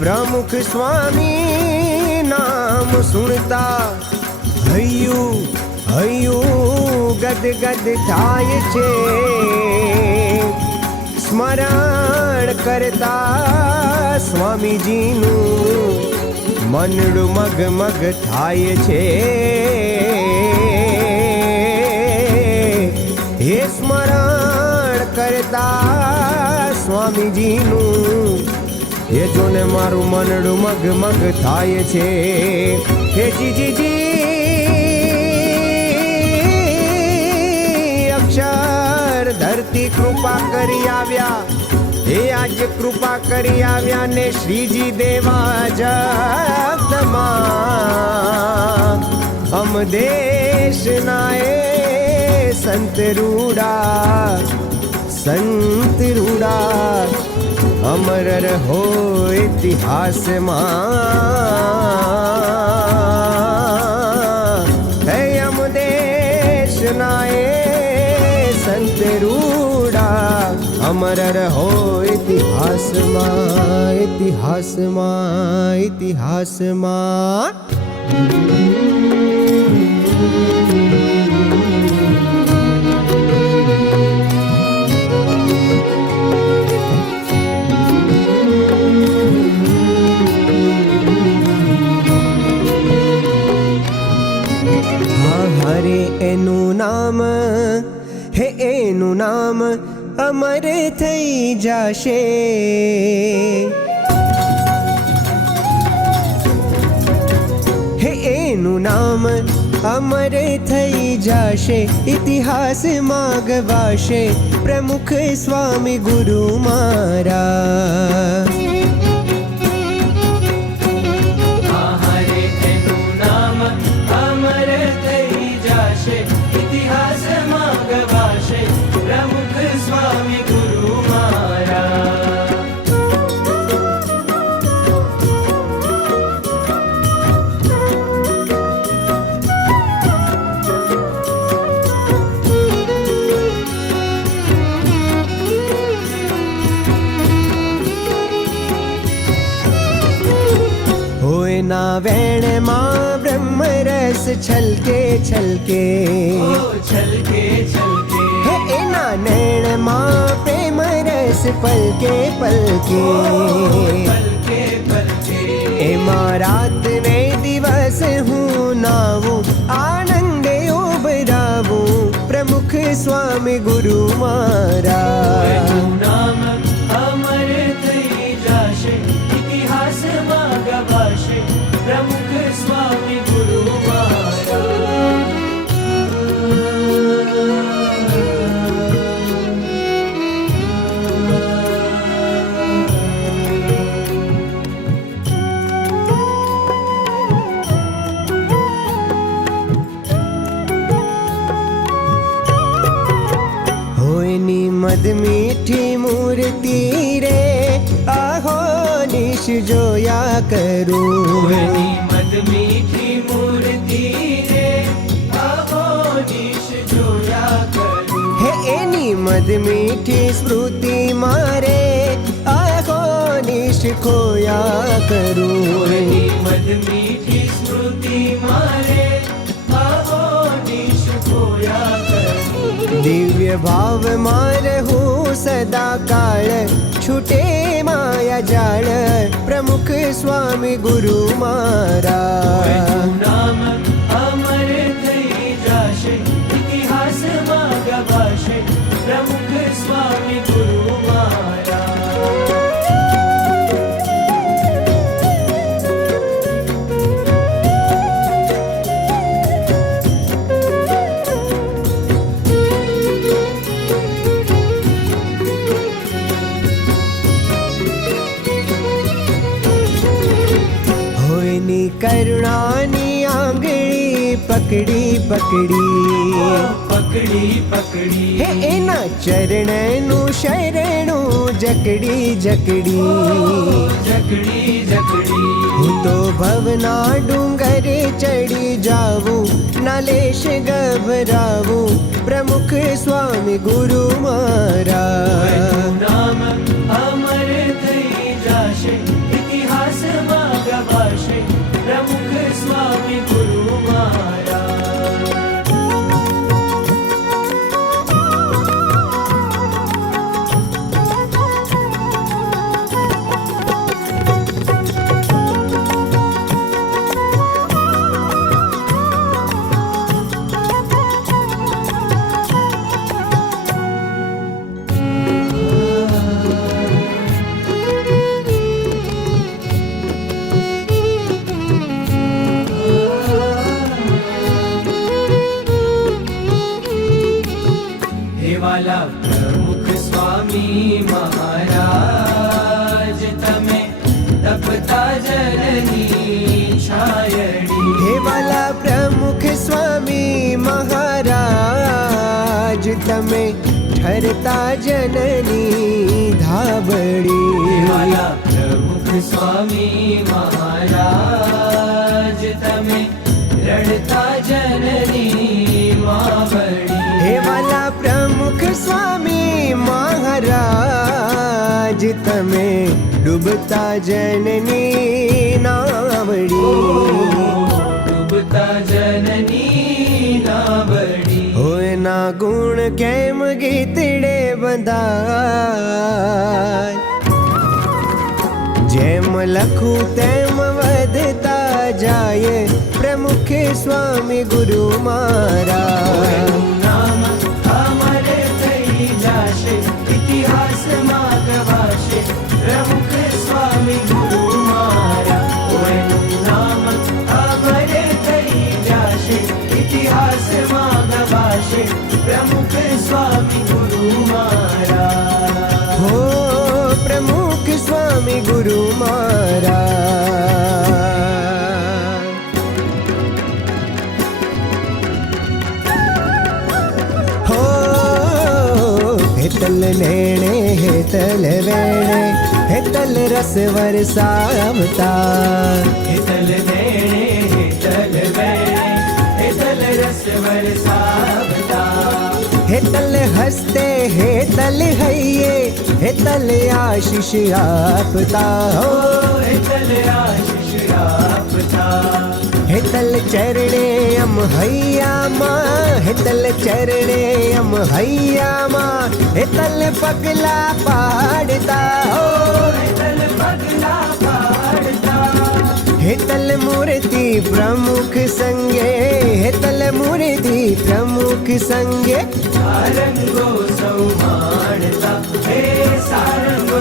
प्रमुख स्वामी नाम सुनता हयू हयू गद गद थाय छे। स्मरण करता स्वामीजीનું મનડું મગ મગ થાય છે। હે સ્મરણ કરતા સ્વામીજીનું એ જોને મારું મનડું મગ મગ થાય છે। હે જીજીજી અક્ષર ધરતી કૃપા કરી આવ્યા। હે આજ કૃપા કરી આવ્યા ને શ્રીજી દેવા જગતમાં અમ દેશના એ સંત રૂડા અમર રહો ઇતિહાસમાં। હે અમ દેશના એ સંત રૂડા અમર રહો ઇતિહાસમાં ઇતિહાસમાં ઇતિહાસમાં। હરે એનું નામ હે એનું નામ અમર થઈ જશે। હે એનું નામ અમર થઈ જશે ઇતિહાસમાં ગવાશે પ્રમુખ સ્વામી ગુરુ મારા। ના વેણ માં બ્રહ્મ રસ છલકે છલકે છલકે છલકે। હે એના નૈણ માં પ્રેમ રસ પલકે પલકે પલકે પલકે। એમાં રાત ને દિવસ હું નાવું આનંદે ઉભરાવું પ્રમુખ સ્વામી ગુરુ મારા। નામ અમર થઈ જશે ઇતિહાસમાં ગવાશે પ્રમુખ સ્વામી ગુરુ મારા। હોયની મદ મીઠી મૂર્તિ રે આહો નિશ જોયા કરું। એની મદ મીઠી મૂર્તિ રે આહો નિશ જોયા કરું। હે એની મદ મીઠી સ્મૃતિ મારે આહો નિશ ખોયા કરું। એની મદ મીઠી સ્મૃતિ મારે આહો નિશ ખોયા કરું। દિવ્ય ભાવ માં રહું સદા કાળ છૂટે માયા જાળ પ્રમુખ સ્વામી ગુરુ મારા। નામ અમર થઈ જશે ઇતિહાસમાં ગવાશે પ્રમુખ સ્વામી ગુરુ મારા। કરુણાની આંગળી પકડી પકડી પકડી પકડી હે એના ચરણનું શરણું જકડી જકડી જકડી જકડી હું તો ભવના ડુંગરે ચડી જાવું ના લેશ ગભરાવું પ્રમુખ સ્વામી ગુરુ મારા નામ અમર થઈ જાશે ઇતિહાસમાં ગવાશે પ્રમુખ સ્વામી ગુરુ મારા વાલા પ્રમુખ સ્વામી મહારાજ તમે તપતા જનની છાયડી હે વાલા પ્રમુખ સ્વામી મહારાજ તમે ઠરતા જનની ધાબડી વાલા પ્રમુખ સ્વામી મહારાજ તમે રડતા જનની માવડી હે વાલા પ્રમુખ સ્વામી મહારાજ તમે ડૂબતા જનની નાવડી ડૂબતા જનની નાવડી હોય ના ગુણ કેમ ગીતડે બંધાય જેમ લખું તેમ વધતા જાય પ્રમુખ સ્વામી ગુરુ મારા નામ અમર થઈ જાશે ઇતિહાસમાં ગવાશે પ્રમુખ સ્વામી ગુરુ મારા કોઈનું નામ અમર થઈ જાશે ઇતિહાસમાં ગવાશે પ્રમુખ સ્વામી ગુરુ મારા હો પ્રમુખ સ્વામી ગુરુ મારા હો હેતલ નેણે હેતલ વેણે હેતલ રસ વરસાવતા હેતલ વેણે હેતલ વેણે હેતલ રસ વરસાવતા હેતલ હસ્તે હેતલ હૈયે હેતલ આશીષ આપતા હો હેતલ આશીષ આપતા હેતલ ચરણે અમ હૈયામાં હેતલ ચરણે અમ હૈયામાં હેતલ પગલા પાડતા હો હેતલ પગલા પાડતા હેતલ મૂર્તિ પ્રમુખ સંગે હેતલ મૂર્તિ પ્રમુખ સંગે સારંગો સૌ માણતા હે સારંગો